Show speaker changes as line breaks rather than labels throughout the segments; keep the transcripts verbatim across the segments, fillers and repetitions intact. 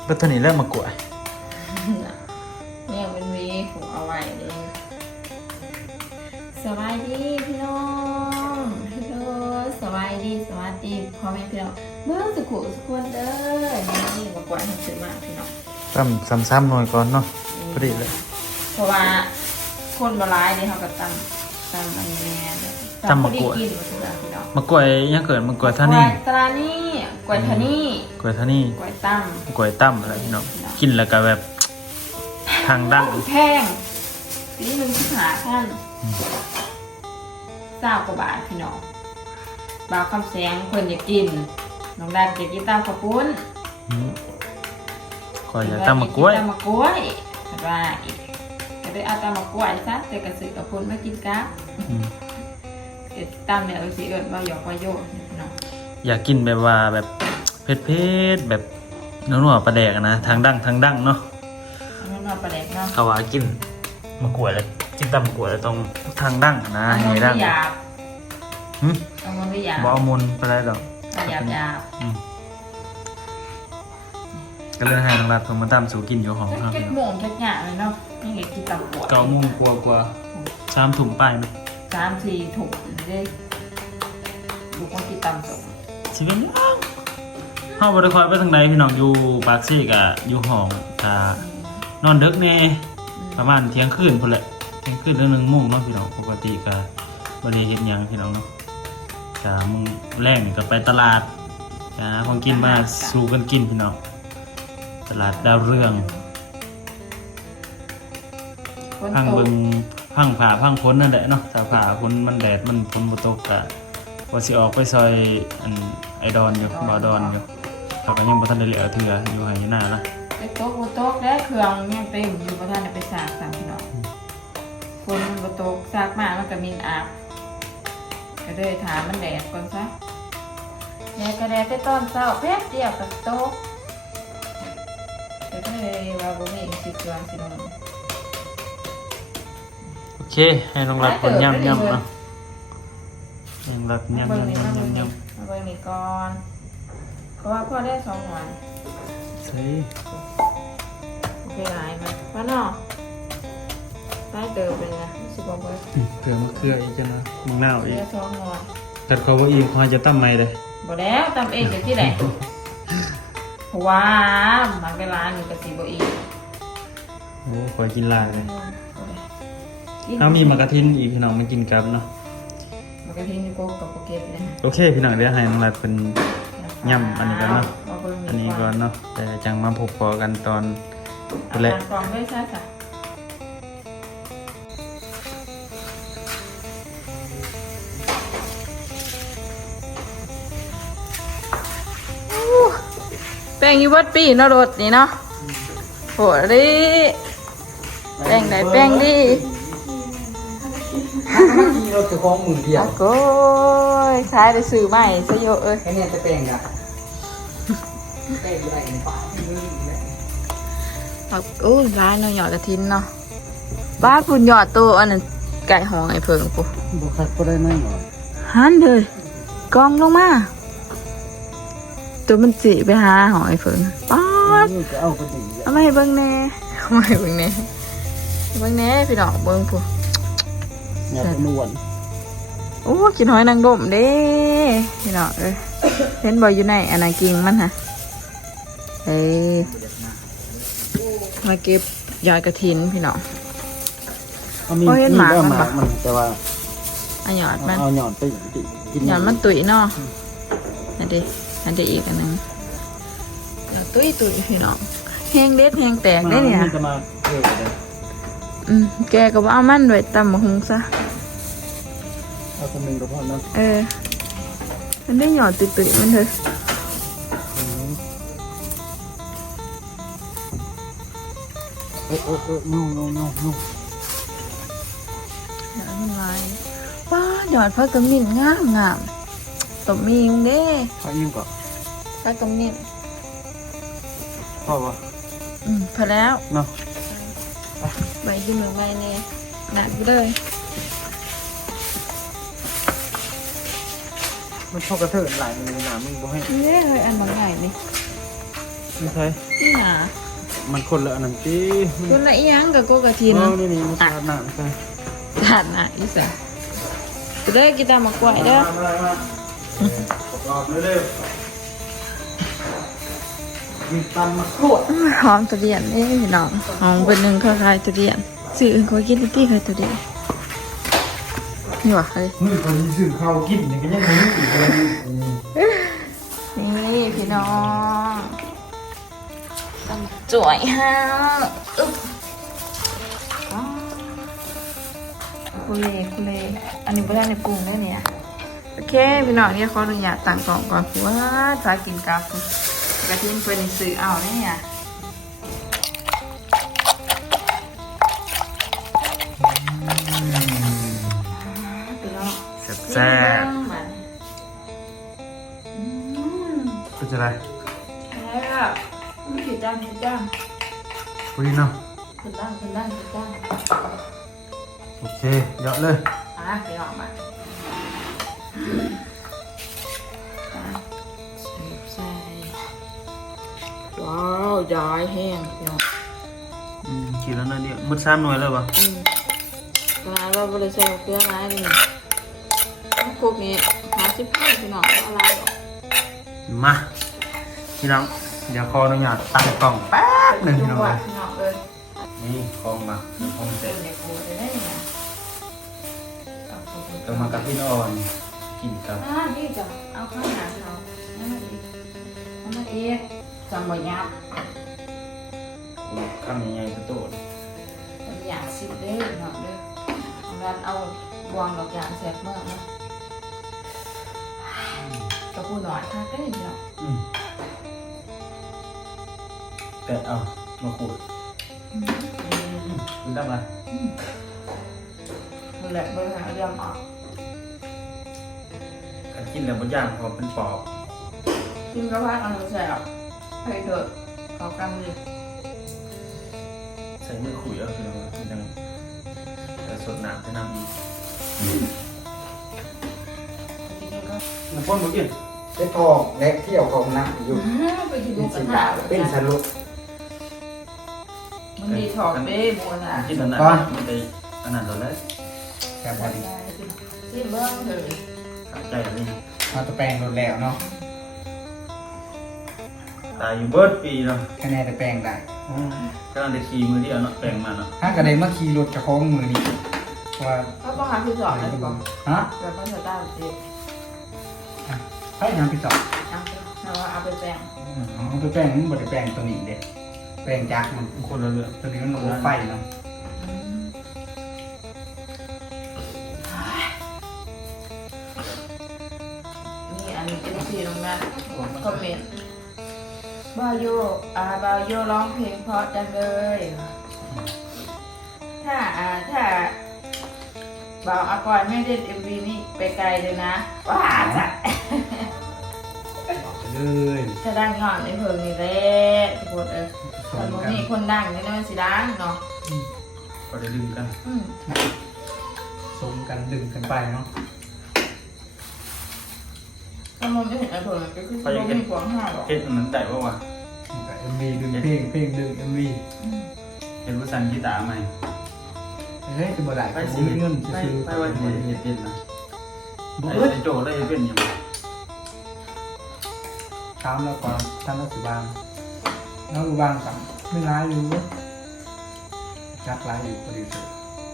ก็ตัวนี้เริ่มมากล้วย
เนี่ยเป็นวีผูกเอาไว้เลยสบายดีพี่น้องฮัลโหลสบายดีสวัสดีพ่อแม่พี่น้องเมื่อสุขุสุขคนเด้อนี่มากล้วยให้ซื้อมาพี่น้อง
ตั้มซ้ำๆหน่อยก่อนเนาะพอดีเลย
เพราะว่าคนบร้ายเนี่ยเขาก็ตั้งตั้งอันนี้เนี่ยตั้งมากล้วย
มากล้วยยังเกิดมากล้วยท่านี่
ตรานี่กล้วยท่านี่
กล้วยท่านี่
กล้วยตั้ม
กล้วยตั้มอะไรพี่น้องกินแล้วก็แบบทางดั้ง
แพงนี่มันที่หาท่านเจ้ากว่าบาทพี่น้องบาวคำแสงคนอยากกินน้องดันอยากกินตามข้าวปุ้น
ก็อยากตามมากล้วย
ตามมากล้วยว่าอีกก็ได้เอาตามมากล้วยซะแต่กระสือกับปุ้นไม่กินกับเอ็ดตามเนี่ยเราสิเอิญว่าหยอกว่าโยกพี่น้อง
อยากกินแบบว่าแบบเผ็ดเผ็ดแบบนัวๆปลาแดกนะทางดั้งทางดั้งเนาะ
นัวๆปลาแดกเนาะ
เขาว่ากินมะกรูดแล้วกินตำมะกรูดแล้วตรงทางดั้งนะเฮดั้ง
หืมเอามันไม่หยาบ
บ่เอามุนไปได้ดอก
หยาบหยาบ
ก็เลยให้น้องรัดผมมาตามสู่กินอยู่ของครับ
แค่โมงแค่หยาบเลยเนาะนี่ไงกินตำมะกรูด
เก้าโมงกว่ากว่าสามถุงไปไหม
สามสี่ถุงเลยลูกว่ากินตำส่ง
ชีวิตยังห้องบริคอยไปทางไหนพี่น้องอยู่ปากซี่กับอยู่ห้องค่ะนอนดึกเน่ประมาณเที่ยงคืนพอแหละเที่ยงคืนเรื่องหนึ่งโมงเนาะพี่น้องปกติกับบริเห็นยังพี่น้องเนาะจ้ามึงแรงก็ไปตลาดจ้าของกินมาสู่กันกินพี่น้องตลาดดาวเรืองพังเบิงพังผ่าพังพ้นนั่นแหละเนาะถ้าผ่าพ้นมันแดดมันพ้นบตกกะพอสิออกไปซอยอันไอดอนอยู่บาดอนอยู่เขาก็ยังบ่ทันได้เหลือเถื่ออยู่ไหหน้าละ
ไปโต๊ะบนโต๊ะแล้วเครื่องยังเต็มอยู่บ่ทันได้ไปสากสั่งพี่น้องคนบนโต๊ะสากมามันก็มีอาบก็เลยถามมันแดดก่อนซะแดดก็แดดแต่ตอนเช้าแป๊บเดียวกับโต๊ะแต่ก็เลยว่าบ่มีสิจวนสิน้อง
โอเคให้น้องรัดคนย่ำย่ำเนาะน้องรัดย่ำย่ำย่ำย่ำย่ำ
มาเบิ่งนี่ก่อนเพราะว่าพ่อได้สองวัน
ใช่
โอเคหลายมาพ่อเนาะได้เติมเป็นไงรู้สึกว่าเบิ่ง
เกลือมะเขืออีกจ้ะนะมึงเน่าอีก
ได้สองวัน
แต่เขาว่าอีกเขาจะตั้มไม่เลย
บ่แล้วตั้มเองจากที่ไหนเพราะว่ามันเวลาหนึ่งกับสี่บ่อีก
โอ้คอยกินลายเลยถ้ามีมะกะทินอีกพี่น้องมากินกับเนาะ
มะกะทินนี่ก็กับโปเกตเลย
โอเคพี่น้องเดี๋ยวให้น้องรัดเป็นย่ำอันนี้ก่อนเนาะอันนี้ก่อนเนาะแต่จังมาพบพอกันตอน
แรกกล่องด้วยใช่ค่ะแป้งยูวัดปีนรสนี่เนาะโหดิแป้งไหนแป้งดิ
รถจะคล้องมือเดียว
โอ้ยใช้ไปซื้อใหม่ซะเยอะเอ้ย
แค่นี้จะแป้งอะแป้งอะไรในป่า
โอ้ยร้านเนาะหยอดกระทินเนาะบ้านพุ่นหยอดตัวอันนั้นไก่หองไอ้เพิงกู
บุคัดก็ได้ไหมหรอ
หันเลยกองลงมาตัวมันจีไปหาหองไอ้เพิงป๊อด
เอาไปดิ
เอาไม่เบิ้งแน่เอาไม่เบิ้งแน่เบิ้งแน่พี่น้องเบิ้งผู้
เนี่ยเป็นนวล
โอ้กินหอยนางรมเด้พี่น้องเอ้ยเห็นบ่อยู่ในอันนั้นกิ่งมันฮะเฮ้ยมาเก็บยอดกระถินพี่น้อง
เขาเห็นหมามันปะแต่ว่า
เอาหยอดมัน
เอาหยอดไป
กินหยอดมันตุ๋ยเนาะอันเดีอันเดีอีกอันนึงหยอดตุ๋ยตุ๋ยพี่น้องแห้งเด็ดแห้งแตกได้เนี่ยอืมแกก็ว่าเอามันไว้ตำมะฮุงซะ
เอาตำลึงกับพ่อนะ
เออมันได้หยอดตุ๋ยๆมันเถอะ
เออเออเออนู่นู่นู่นู่
หยอดมันไว้ป้าหยอดพักกระมิ่นงามงามตบมีมึงเด้
พักยิ่งก่อน
พักกระมิ่น
พ่อวะ
อืมพอแล้ว
เนาะ
ใบยืมเหมือนใบเนี่ยหนักไปเลย
มันชอบกระเทินหลายมือหนามึงบ่ให้
เนี่ยเลยอันบางใหญ่นี่
ไม่ใช่
นี่หนา
มันคนละอันนั้นจีมัน
คนละอีหยังกับโกกะทิน
เออนี่นี่มันขาดหนักใช่
ถาดนะอีสันจะได้กินตามมะกล้วยเด้อ
มามามาประกอบเร็วๆมีตำมะกรูด
หอมตัวเดียนนี่พี่น้องหอมเป็นหนึ่งคล้ายๆตัวเดียนสื่ออื่นเขากินที่เคยตัวเดียนนี่หว่าเลย
นี่คนที่ซื้อข้าวกินเนี่ยก็ยังไม่รู้อีกเลย
นี่พี่น้องตำจ่วยฮะอึ๊บว้าวคุเลคุเลอันนี้ไม่ได้ในปรุงได้เนี่ยโอเคพี่น้องเนี่ยขออนุญาตตั้งกล่องก่อนเพราะว่าถ้ากินกับกระเทียมเพื่อนซื้อเอาเนี่ยพี่น้อง
แซ่บ
มัน
ๆเป็นอะไร
แซ่บไม่ผิดจ้างผิดจ้าง
พูดดีเนาะ
ผิดจ้างผิดจ้างผิดจ้าง
โอเคเยอะเลย
อ่ะพี่น้องมาใส่ใส่ว้าวย้ายแห้งพี่น้อง
อืมกินแล้วนะเนี่ยมืดซ้ำหน่อยเลยปะ
อืมตอนนั้นเราบริใส่เครื่องอะไรนี่น้ำคุกนี้หาสิบห้าพี่น้องอะไรหรอ
มาพี่น้องเดี๋ยวขออนุญาตตั้งกล่องแป๊บหนึ่งพี่น้องเลย
พี่น้องเลย
นี่คลองมาคลองเสร็
เด็
จ
กกูจะได้ยังไง
ต้องมากับพี่อ่อนกินกับ
อ่านี่จ้ะเอาข้าวหนาเรานั่นอีกนั่นอีกจำบ่ยับ
ข้างใหญ่ๆตัวโต
จำอยากสิเด้อเนาะเด้อเอาร้านเอาบวงดอกยางแสบเมื่อนะกระปูหน่อยค่ะก็ได้เนาะ
อืมแต่เอามาขูดคุณตั้งอะไร
มันแหละเบอร์หาเรียมออก
การกินแล้วบางอย่างพอเป็นปอบ
กินกระเพาะอันแสบให้เถอะเอากำเลย
ใส่มือขุยเอาคือเรามันยังแต่สดน้ำจะน้ำอีก
กินก็
น้ำพ่นมากิน
เจ๊ทองเล็กเที่ยวของนักอยู่
ไปกิน
เป็น
ก
สิ
ระ
บา
ทะ
ทเป็นสรุป
มันดีถอดเด้บัวน่ะ
กินอันนั้นมันไปอันนั้นเราแล้ว
แค่พอดี
ที่เบิ้งเลย
ขับใจเลย
มาตะแปลงรถแล้วเนาะ
ตายอยู่เบิร์ดปีเนาะ
แค่แน่ตะแปลงได้
ก็นั่นได้ขี่มือที่เอาเนาะแปลงมาเนาะ
ถ้ากระไดมาขี่รถจะคล้องมือนี่ว่า
เขาต้องหาที่จอดนะพี่บอก
ฮะ
แบบต้องจะได้สิ
ให้ยังไปจอด
เอาเอาเอาไปแปลง
เอาไปแปลงมันบ่ได้แปลงตัวนี้เด็ดแปลงจากมัน
คนละเรื่อง
ตัวนี้มันรถไฟเนาะ
นี่อันนี้เป็นสีตรงนั้นคอมเมนต์บาโยอ่าบาโยร้องเพลงเพราะจังเลย ถ้าอ่าถ้าบ่าวอากรไม่เล่นเอ็มวีนี่ไปไกลเลยนะว้าจัด
เลย
จะดังงอนในเพลิงนี่แหละทุกคนเออคนบ่มีคนดังนี่นะมันสิดังเนาะ
ก็ได้ดึงกัน
อืม
สมกันดึงกันไปเนาะ
ถ้ามันไม่เห็นไอ้เพลิงก็คือมันไม่มีความห้าหรอก
เฮ็ดอันนั้นได้ป่าวะ
กับเอ็มวีดึงเพลงเพลงดึงเอ็มวี
อืม
เห็นว่าสั่นกีตาร์ใหม่
เฮ้ยจะบ่ได้
ไป
ไป
สิ
ซื้อเงิน
ไป
ซื้อ
ไปวันนี้เฮ็ดเป็นนะ
บ่
ไอ้
เอ้ย
ไอ้โจได้เฮ็ดเป็นยังไง
ตามแล้วก่อนตามแล้วสิบางแล้วบางกับไม่ร้ายอยู่จักร้ายอยู่พอดีสุด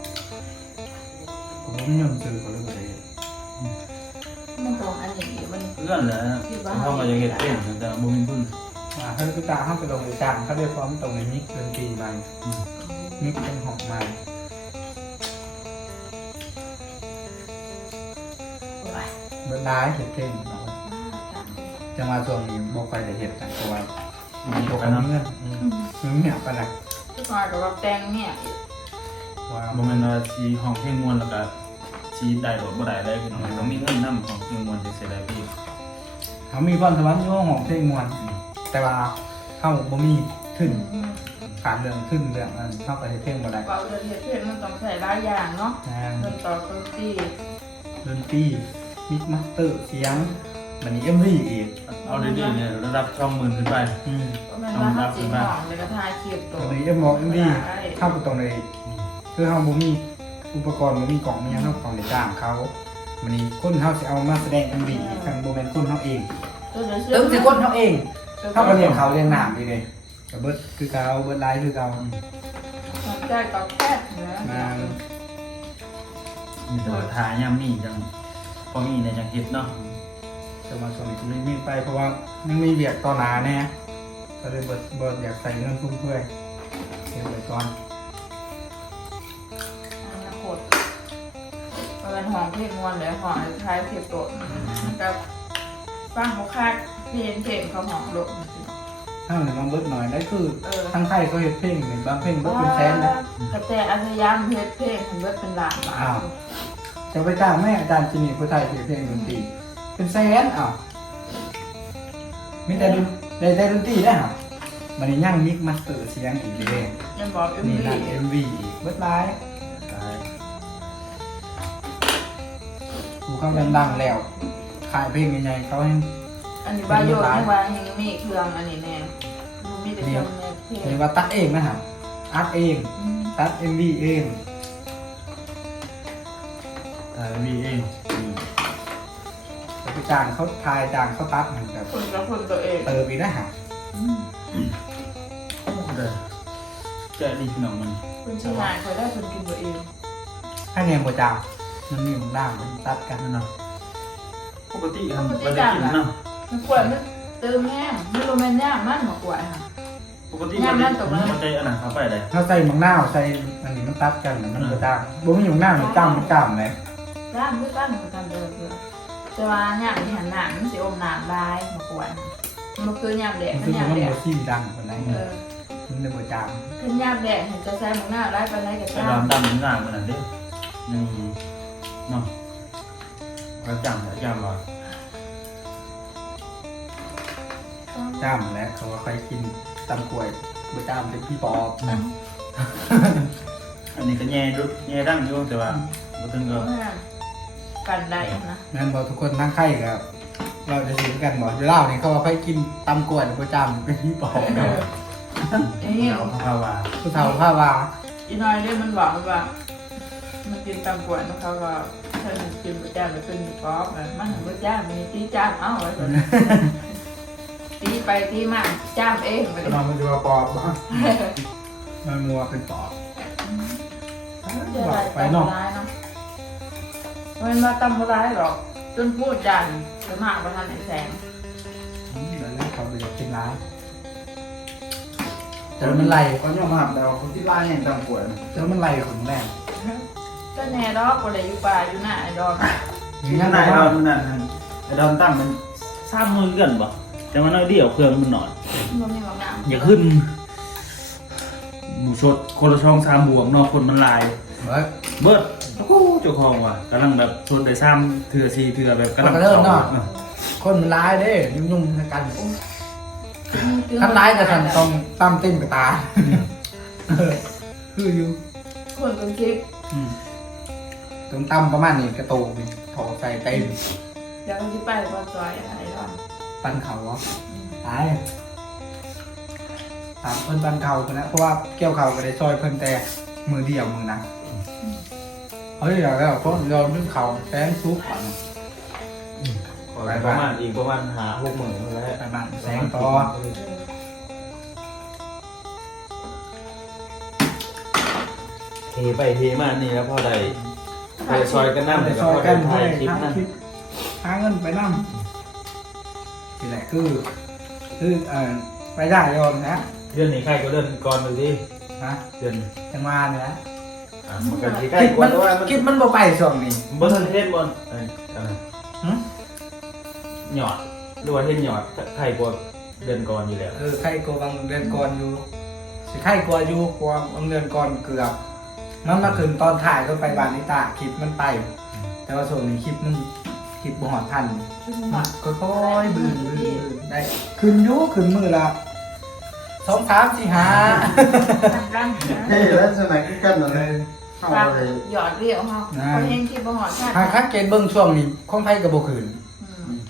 ผมไม่ยอมซื้อก็เลยบ่ได้
มันตรงอันนี้มัน
เพื่อนแหละเขาก็ยังเฮ็ดเป็นแต่บ่มีทุน
อ่าถ้าคือตาห้ามไปลงในจ้างเขาได้พร้อมตรงในมิกดนตรีใหม่มิกเป็นหอกใหม่
โอ้ย
เบิดร้ายเห็ดเพลงเนาะ
จัง
จังหวะช่วงนี้บอกไปแต่เห็ดกันตัว
มี
ตัว
กั
กัน น
เนาะ
เงื่อนมึงเนี่ยไปละ
ทุกคนกับว่าแตงเนี่ย
ว่า
บ่แม่นว่าสิห้องเพลงม่วนแล้วก็สิได้โดดบ่ได้เลยพี่น้องต้องมีเงินนำของเพลงม่วนจังสิได้พี่
เขามีพรสวรรค์อยู่ของเพลงมวลแต่ว่าเข้าบ่มีขึ้นขาดเรื่องขึ้นเรื่องนั้นเข้าไปเพลงบ่ได้
เบาเดือดเพื่อนมันต้องใส่หลายอย่างเนาะ
นะ
เริ่มต่อต้นตี
ดนตรีมิกมาสเตอร์เสียงมันนี้เอ็มวีอีก
เอาดีๆเนี่ยระดับช่องหมื่นขึ้นไป
อืม
ก็มันว่าเขาสีหอมเลยก็ทายคลิปตัว
มันนี้เอ็มบอกเอ็มวีเข้าไปตรงเลยคือเฮาบ่มีอุปกรณ์บ่มีกล่องมีหยังเฮาต้องได้จ้างเขามันนี้คนเฮาสิเอามาแสดงเอ็มวีกันบ่แม่นคนเฮาเอง
ตัวเดือด
เติมสิคนเฮาเองเฮาก็เลี้ยงเขาเลี้ยงน้ำดีเลยก็เบิดคือเก่าเบิดหลายคือเก่า
ใจก็แค่เนื้อ
มา
มีแต่ว่าทายามมีจังพอมีในจังเฮ็ดเนาะ
จะมาช่วงนี้จะไม่มีไปเพราะว่ายังมีเวียกต่อหนาแน่ก็เลยเบิดเบิดอยากใส่เงินฟุ่มเฟือยเก็บไว้ก่อน
อนาคตเป็นหอมเพลงมวนเลยหอมท้ายคลิปตัวกับฟังเขาคาดเพลงเพลงเขาหอมลง
ถ้าเหมือนมาเบิดหน่อยได้คือ
เออ
ทั้งไทยก็เห็ดเพลงหนึ่งบางเพลงเบิดเป็นแสนนะ
กระแตอาสยามเพชรเพลงเบิดเป็นล้านบาท
จะไปจ้างแม่อาจารย์จินีผู้ไทยเขียนเพลงดนตรีเป็นแสนอ้าวมีแต่ดนได้ได้ดนตรีได้หรอมันนี่ย่างมิกมาสเตอร์เสียงอีกเลย
ยังบอกเอ็ม
นี่
วี
นั่นเอ็มวีอีกเบิดไลาย
ตาย
กูเขาดังๆแล้วขายเพลงใหญ่ๆเขาให้
อันนี้บาโยนนี่ว่ายังมีเครื่องอันนี้แน่มีแต่เครื่องในเพล
เรีย
ง
กว่าตัดเองนะครับอัดเองตัดเอ็มวีเอง
ตายมีเองอืม
แล้วไปจ้างเขาทายจ้างเขาตัดเหมือนแบบ
คนกับคนตัวเอง
เติมอีกนะฮะ
เด้อแกะดีพี่น้องมัน
คนชื่องานเขาได้คนกินตัวเอง
ให้เนียนบัวจ้างมันมีมันล่างมันตัดกัน
นั่นเนาะปกติทำบ่ได้กินเนาะ
มันขวดมันเติมแห้งไม่รู้แม่นย่างมันมากกว่าค่ะ
ปกติบ่ได้มันใจอันนั้นเข้าไปได้
ถ้าใส่มังนาวใส่อันนี้มันตัดกันน่ะมันบัวจ้างบ่มีมังนาวมันจ้ำมันจ้ำเลย
ร่างด้วยร่างเหมือนกันเลยเพื่อแต่ว่าย่างที่หันหนังมันสิอมน้ำลายมากกว่ามันคือย่างแดด
มัน
มั
คื
น
อมั
ย่าน งแด
บั
ด
วซี่ดังคนไหน
เออ
มันเลยบัวจ้าง
ขึ้นย่างแดดเห็นจะใช้หมูหน้าไล่ไปไหนกับ
ไป
จ้า
ดอนดำถึงงานมันนั่นเด้อนี่เนาะแล้วจำแล้วจำว่า
จ้ำแล้วเขาว่าใครกินตำกล้วยบัวจ้ำเป็นพี่ปอบ
อันนี้ก็แย่ดุแย่ดั้งอยู่แต่ว่าบ่ถึงก็
กันได้นะ
นั่นบอกทุกคนนั่งไข่ครับเราจะสิงกันบอกจะเล่าเนี่ยเขาว่าใครกินตำกล้วยบัวจ้ำเป็นพี่ปอบเนาะ
นี่
เอาภาวา
ผู้เฒ่าผ้าวา
อีน้อยเรื่องมันบอกว่ามันกินตามกวนแล้วเขาก็ใช้มันกินประจำไปเป็นป๊อปมันถึงประจำมีตีจ้ามเอ้าไว้ก่อนตีไปตีมาจ้ามเองไป
จะมาเป็นตัวปอบบ้างมันมัวเป็นปอบ
ไปเนาะมันมาตำร้ายหรอกจนพูดยันจะมากประทานแสง
เดี๋ยวนี้เขาไปจะกินร้ายแต่มันไหล
ก็ยอมรับแต่ว่าคนที่ร้านยังจำปวด
แต่มันไหลขนแรง
ก็แน่ดอกคนใดอยู่ป่าอยู่หน้าไอ้ดอก
ที่ข้างในดอนนั่นไอ้ดอนตั้มมันซ้ำมือกันบ่แต่ว่าน้อยเดียวเครื่องมันหน่อย
มันมีบางอย่าง
อย่าขึ้นหมูสดคนละช่องสามบวกเนอกคนมันลาย
เฮ้ย
เบิดโอ้โหเจ้าของว่ะกำลังแบบชนได้ซ้ำเถื่อซีเถื่อแบบกำลัง
มันก็เริ่มเนาะ คนมันร้ายเด้ยุ่งๆในกันทั้งร้ายกับสันต้องตั้มเต้นกับตาคืออยู่
คนกันคิด
ตรงตั้มประมาณนี้กระโตกถอดใส่เต็ม
เดี๋ยวที่ไปก็จอยอะไรดอก
ปันเขาตายถามเพิ่นปันเขาคนนะเพราะว่าเกี่ยวเขาก็ได้ซอยเพิ่นแต่มือเดียวมือนะเฮ้ยเดี๋ยวแล้วเพราะเราเรื่องเขาแป้งซุปก่อน
ไปประมาณอีกประมาณหาหกหมื่นแล้ว
ไปบ้านแสงต่อ
เทไปเทมานี่แล้วพอได้ไปซอยกันน้ำ
ไป
แต่ก็
ซอย
พอ
กั
ได้
น
ถ่า
ให้
ยคลิป
หา
นั่น
คลิปหาเงินไปนั่นี่แหละคือคือเอ่อไปได้ยอมนะ
เดือนนี้ใครก็เดือนก่อนดูดิ
ฮะ
เดือน
จังหวะนี่แหละ
อ่ะมันก็สิใกล้
คิด
ก
มั
ว่าน แต่ว่ามัน
คิดมันบ่ไปช่วงนี้
บนเทศบนเอ้ยอะไร
หึ
หยอดหรือว่าเห็นหยอดใครกว่าเดือนก่อนอยู่แล้ว
เออใครกลัวบางเดือนก่อนอยู่สิใครกลัวอยู่กลัวบางเดือนก่อนเกือบมันมาถึงตอนถ่ายก็ไปบานนิตาคลิปมันไป แต่ว่าส่วนนี้คลิปมันคลิปบ่หอดทัน
ขึ้นมา
ก็ค่อยๆบืนบืนบืนได้ขึ้นอยุขึ้นมือละสองสามสี่ห้า
ดัง
เฮ้ยแล้วสมัยที่กันเลยเข้า
ฟัง
เลย
หยอดเรียวเขาเขาเห็นที่บ่หอดชาติ
หากคักเกณฑ์เบิ้งช่วงนี้คงไทยกับโบขืน
โด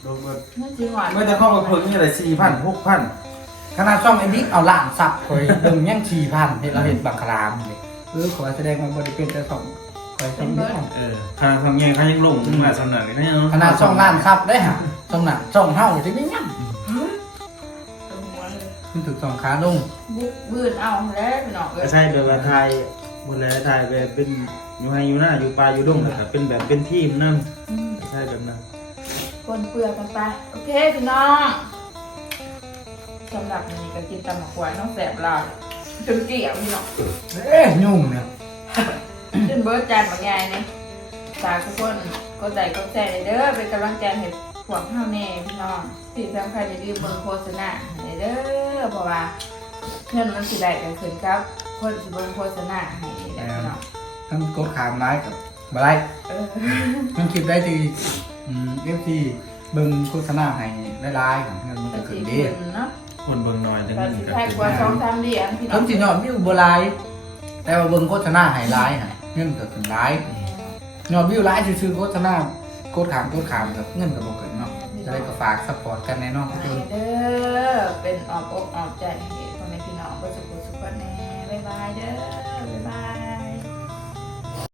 นั่นจริงหวาน
ไม่ได้เข้ามาเพิ่งนี่อะไรสี่พันหกพัน
ขนาดช่องไอ้บิ๊กเอาล้านซับคอยเบิ่งยังสี่พันเห็นเราเห็นบังคลามเลยเออขอแสดงว่าบริเป็นแต่สองคอยช่องบิ๊ก
เออขนาดทำเงี้ยเขายังลงถึงมาสำนักนี่เนาะ
ขนาดช่องล้านซับได้ฮะช่องหนักช่องเท่าจะไม่ยั่ง
ตรงหัวเลย
มันถึงสองขาลง
บุกบืนเอาแล้วพี่น้องเอ้
ก็
ย
ใช่แบบว่าไทยบนแล้วไทยแบบเป็นอยู่ให้อยู่หน้าอยู่ปลาอยู่ดงแต่เป็นแบบเป็นทีมนั่น
อืม
ใช่แบบนั้น
คนเปลือกกันไปโอเคพี่น้องสำหรับวันนี้ก็กินตำหมักหวานต้องแสบลายจนเกลี่ยวพี่น้อง
เอ๊ะยุ่งเนี่ย
จนเบิร์ดจานบางยายเนี่ยฝากทุกคนกดไลค์กดแชร์เลยเด้อเป็นกำลังใจให้พวกเฮาแน่พี่น้องที่สำคัญอย่าลืมเบิ่งโฆษณาให้เด้อเพราะว่าเงินมันสิได้กันขึ้นครับ คนสิเบิ่งโฆษณาให้ได้พี่น้อง
ทั้งกดขามไลค์กับมาไลค์
เออ
มันคลิปได้ทีเอฟซีเบิ่งโฆษณาให้ได้ไลค์ของเงินมัน
ก็
จะ
สิ
ขึ้นดี
ขึ้นเนาะ
คนเบิ่งน้อยแต่
ก็
เงิน
สิ
ก็
แพง
ขึ้น
กว่าสองสามเหรียญพี่น้
ต้
อง
นสิยอดวิวบ่ไลค์แต่ว่าเบิ่งโฆษณาให้ไลค์ให้เงินก็ขึ้นไลค์ยอดวิวไลค์ซื่อๆโฆษณากดขามกดขามกับเงินก็บ่ขึ้นเนาะจะได้ก็ฝากซัพพอร์ตกันแน่เนอนทุกคน
เด้อเป็นออมอกออมใจให้พ่อแม่พี่น้องก็สุขสุขคนแน่บ๊ายบายเด้อบ๊ายบาย